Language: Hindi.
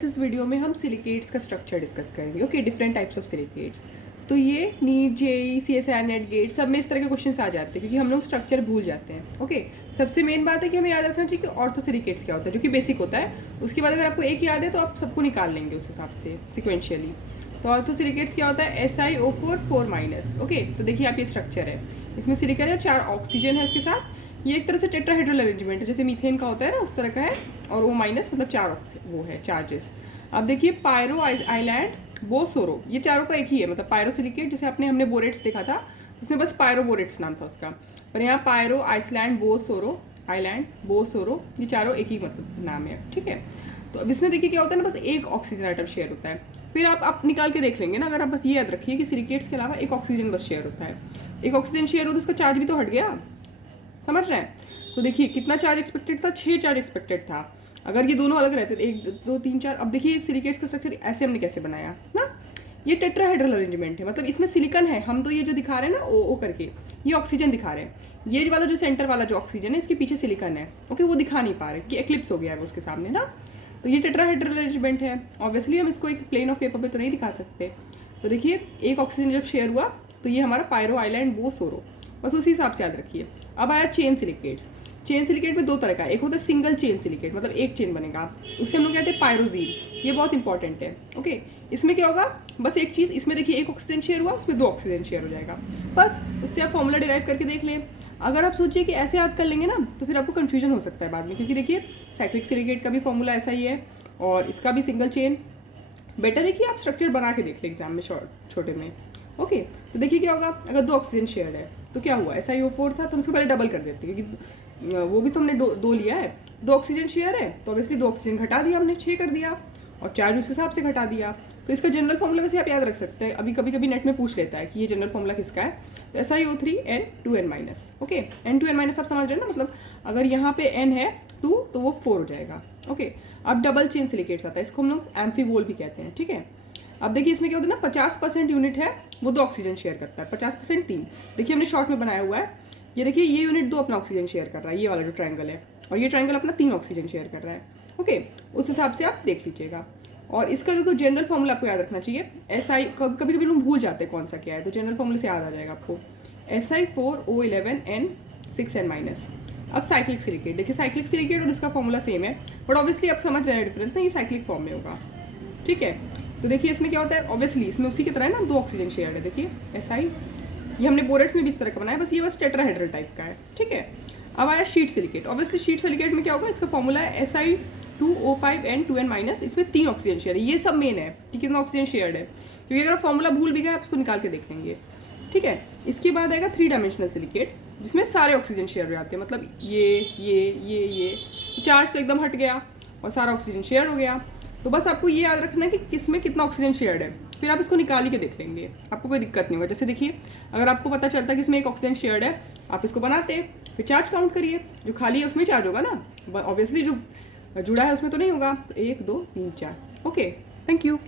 इस वीडियो में हम सिलिकेट्स का स्ट्रक्चर डिस्कस करेंगे। Okay, different types of silicates. तो ये NEET JEE CSIR NET GATE सब में इस तरह के क्वेश्चन आ जाते हैं क्योंकि हम लोग स्ट्रक्चर भूल जाते हैं। ओके, सबसे मेन बात है कि हमें याद रखना चाहिए कि ऑर्थोसिलिकेट्स क्या होता है, जो कि बेसिक होता है। उसके बाद अगर आपको एक याद है तो आप सबको निकाल लेंगे उस हिसाब से सिक्वेंशियली। तो ऑर्थोसिलिकेट्स क्या होता है, SiO4 4-। ओके, तो देखिए आप ये स्ट्रक्चर है, इसमें सिलिकन है, 4 ऑक्सीजन है उसके साथ। ये एक तरह से टेट्राहेड्रल अरेंजमेंट है, जैसे मीथेन का होता है ना, उस तरह का है। और O- मतलब 4 वो है चार्जेस। अब देखिए पायरो आइलैंड बोसोरो, ये चारों का एक ही है, मतलब पायरोसिलिकेट जैसे हमने बोरेट्स देखा था, उसमें बस पायरोबोरेट्स नाम था उसका। पर यहाँ पायरो आइसलैंड बोसोरो आइलैंड बोसोरो, ये चारों एक ही मतलब नाम है। ठीक है, तो अब इसमें देखिए क्या होता है ना, बस एक ऑक्सीजन आइटम शेयर होता है। फिर आप निकाल के देख लेंगे ना, अगर आप बस ये याद रखिए कि सिलिकेट्स के अलावा एक ऑक्सीजन बस शेयर होता है। एक ऑक्सीजन शेयर हो तो उसका चार्ज भी तो हट गया, समझ रहे हैं। तो देखिए कितना चार्ज एक्सपेक्टेड था, 6 चार्ज एक्सपेक्टेड था। अगर ये दोनों अलग रहते, 1 2 3 4। अब देखिए सिलिकेट्स का स्ट्रक्चर ऐसे हमने कैसे बनाया ना, ये टेट्राहेड्रल अरेंजमेंट है, मतलब इसमें सिलिकन है। हम तो ये जो दिखा रहे हैं ना ओ करके, ये ऑक्सीजन दिखा रहे हैं। ये वाला जो सेंटर वाला जो ऑक्सीजन है, इसके पीछे सिलिकन है। ओके, वो दिखा नहीं पा रहे कि एक्लिप्स हो गया है वो उसके सामने ना। तो ये टेट्राहेड्रल अरेंजमेंट है। ऑब्वियसली हम इसको एक प्लेन ऑफ पेपर पे तो नहीं दिखा सकते। तो देखिए एक ऑक्सीजन जब शेयर हुआ तो ये हमारा पायरो आइलैंड बोसोरो, बस उसी हिसाब से याद रखिए। अब आया चेन सिलिकेट्स। चेन सिलिकेट में 2 तरह का, एक होता है सिंगल चेन सिलिकेट, मतलब एक चेन बनेगा, उसे हम लोग कहते हैं पायरोजीन। ये बहुत इंपॉर्टेंट है। ओके, इसमें क्या होगा, बस एक चीज़, इसमें देखिए एक ऑक्सीजन शेयर हुआ, उसमें 2 ऑक्सीजन शेयर हो जाएगा, बस उससे आप फॉर्मूला डिराइव करके देख लें। अगर आप सोचिए कि ऐसे याद कर लेंगे ना तो फिर आपको कन्फ्यूजन हो सकता है बाद में, क्योंकि देखिए साइक्लिक सिलिकेट का भी फॉर्मूला ऐसा ही है और इसका भी सिंगल चेन। बेटर है कि आप स्ट्रक्चर बना के देख लें एग्जाम में छोटे में। ओके, तो देखिए क्या होगा, अगर 2 ऑक्सीजन शेयर है तो क्या हुआ, SiO4 था तो हम इसको पहले डबल कर देते हैं, क्योंकि वो भी तो हमने दो लिया है। 2 ऑक्सीजन शेयर है तो ऑब्वियसली 2 ऑक्सीजन घटा दिया हमने, 6 कर दिया, और चार्ज उस हिसाब से घटा दिया। तो इसका जनरल फॉर्मूला वैसे आप याद रख सकते हैं, अभी कभी कभी नेट में पूछ लेता है कि ये जनरल फॉर्मूला किसका है। तो SiO3N2N-। ओके, N2N- आप समझ रहे हैं ना, मतलब अगर यहाँ पे N है 2 तो वो 4 हो जाएगा। ओके, अब डबल चेन सिलिकेट्स आता है, इसको हम लोग एम्फीवोल भी कहते हैं। ठीक है, अब देखिए इसमें क्या होता है ना, 50% यूनिट है वो 2 ऑक्सीजन शेयर करता है, 50% 3। देखिए हमने शॉर्ट में बनाया हुआ है, ये देखिए ये यूनिट 2 अपना ऑक्सीजन शेयर कर रहा है, ये वाला जो ट्रायंगल है, और ये ट्रायंगल अपना 3 ऑक्सीजन शेयर कर रहा है। ओके, उस हिसाब से आप देख लीजिएगा। और इसका जो जनरल फॉर्मूला आपको याद रखना चाहिए, कभी कभी लोग भूल जाते हैं कौन सा क्या है, तो जनरल फॉर्मूले से याद आ जाएगा आपको, Si4O11N6N-। अब साइक्लिक सिलिकेट, देखिए साइक्लिक सिलिकेट और इसका फॉर्मूला सेम है, बट ऑब्वियसली आप समझ रहे हैं डिफरेंस ना, ये साइक्लिक फॉर्म में होगा। ठीक है, तो देखिए इसमें क्या होता है, ऑब्वियसली इसमें उसी की तरह है ना, 2 ऑक्सीजन शेयर है। देखिए SI, ये हमने बोरेट्स में भी इस तरह का बनाया, बस ये बस टेट्राहेड्रल टाइप का है। ठीक है, अब आया sheet silicate. Obviously sheet silicate में क्या होगा, इसका फॉर्मूला है Si2O5N2N-। इसमें 3 ऑक्सीजन शेयर है, ये सब मेन है कि कितना ऑक्सीजन शेयर्ड है, क्योंकि अगर आप फॉर्मूला भूल भी गए आप उसको निकाल के देख लेंगे। ठीक है, इसके बाद आएगा 3 डायमेंशनल सिलिकेट, जिसमें सारे ऑक्सीजन शेयर हो जाते हैं, मतलब ये चार्ज तो एकदम हट गया और सारा ऑक्सीजन शेयर हो गया। तो बस आपको ये याद रखना है कि किस में कितना ऑक्सीजन शेयर्ड है, फिर आप इसको निकाल ही के देख लेंगे, आपको कोई दिक्कत नहीं होगा। जैसे देखिए अगर आपको पता चलता है कि इसमें 1 ऑक्सीजन शेयर्ड है, आप इसको बनाते फिर चार्ज काउंट करिए, जो खाली है उसमें चार्ज होगा ना, ऑब्वियसली जो जुड़ा है उसमें तो नहीं होगा। तो 1 2 3 4। Okay, thank you.